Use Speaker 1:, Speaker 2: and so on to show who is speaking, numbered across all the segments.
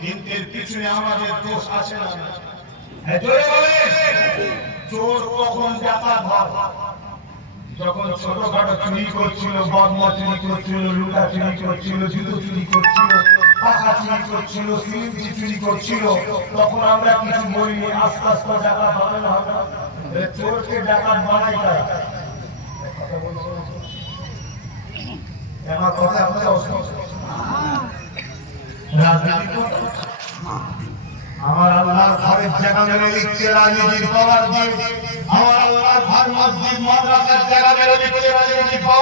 Speaker 1: দিয়ে পিছনে আমাদের দোষ আছে না হ্যাঁ, চোর কখন ডাকাত হয় যখন ছোটখাটো চুরি করছিল বদমা চুরি করছিল লুকা চুরি করছিল, জুতো চুরি করছিল, পাখা চুরি করছিল, সিএনজি চুরি করছিল, তখন আমরা কিছু বলিনি আস্তে আস্তে ডাকা হবে না চোরকে ডাকাত বানাই তাই। আমার কথা আপনাদের অসুবিধা। আমার আল্লাহর ঘরের জায়গা মেরে দিচ্ছে রাজনীতির পাওয়ার দিয়ে আমার আল্লাহর ঘর মসজিদ, মাদ্রাসার জায়গা মেরে দিচ্ছে রাজনীতির পাওয়ার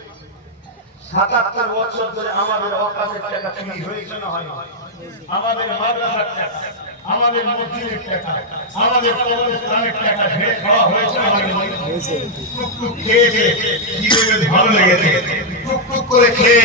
Speaker 1: সাতাত্তর বছর ধরে আমাদের অকাশের টাকা চুরি হয়েছে না হয়। আমাদের মাদ্রাসার টাকা, আমাদের মসজিদের টাকা, আমাদের কবরস্থানের টাকা ঢের খাওয়া হয়েছে আমাদের খেয়ে খেয়ে ভালো লেগেছে? টুক টুক করে খেয়ে